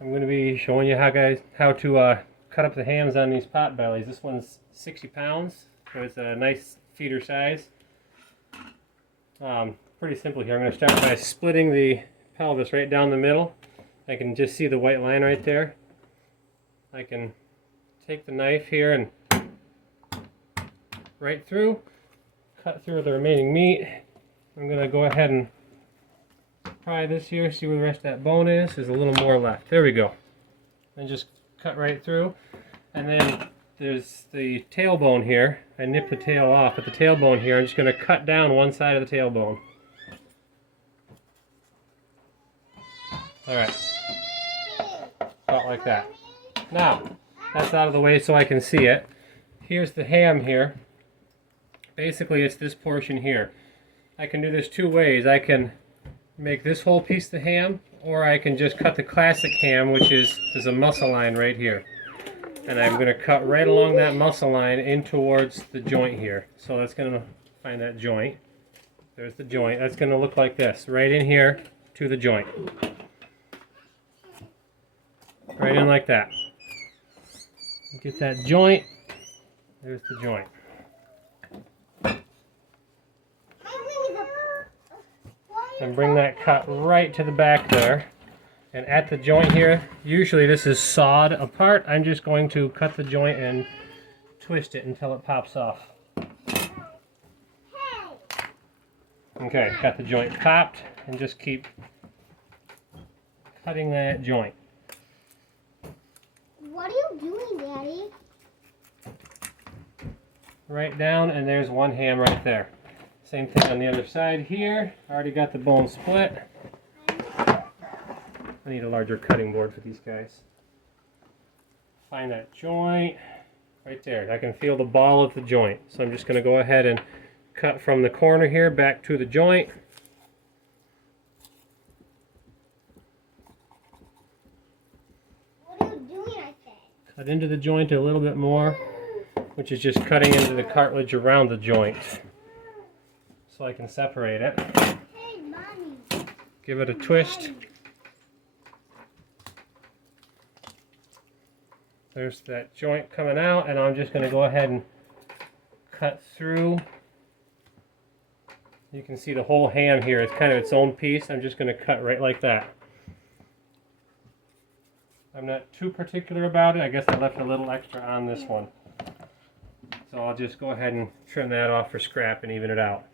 I'm going to be showing you how to cut up the hams on these pot bellies. This one's 60 pounds, so it's a nice feeder size. Pretty simple here. I'm going to start by splitting the pelvis right down the middle. I can just see the white line right there. I can take the knife here and right through, cut through the remaining meat. I'm going to go ahead and pry this here, see where the rest of that bone is. There's a little more left. There we go. And just cut right through. And then there's the tailbone here. I nipped the tail off, but the tailbone here, I'm just going to cut down one side of the tailbone. Alright. About like that. Now, that's out of the way so I can see it. Here's the ham here. Basically, it's this portion here. I can do this two ways. I can make this whole piece the ham, or I can just cut the classic ham, which is there's a muscle line right here. And I'm going to cut right along that muscle line in towards the joint here. So that's going to find that joint. There's the joint. That's going to look like this, right in here to the joint. Right in like that. Get that joint. There's the joint. And bring that cut right to the back there. And at the joint here, usually this is sawed apart. I'm just going to cut the joint and twist it until it pops off. Okay, got the joint popped, and just keep cutting that joint. What are you doing, Daddy? Right down, and there's one ham right there. Same thing on the other side here. Already got the bone split. I need a larger cutting board for these guys. Find that joint right there. I can feel the ball of the joint. So I'm just going to go ahead and cut from the corner here back to the joint. What are you doing, I said? Cut into the joint a little bit more, which is just cutting into the cartilage around the joint. So I can separate it. Hey, Mommy. Give it a twist. There's that joint coming out, and I'm just going to go ahead and cut through. You can see the whole ham here. It's kind of its own piece. I'm just going to cut right like that. I'm not too particular about it. I guess I left a little extra on this one. So I'll just go ahead and trim that off for scrap and even it out.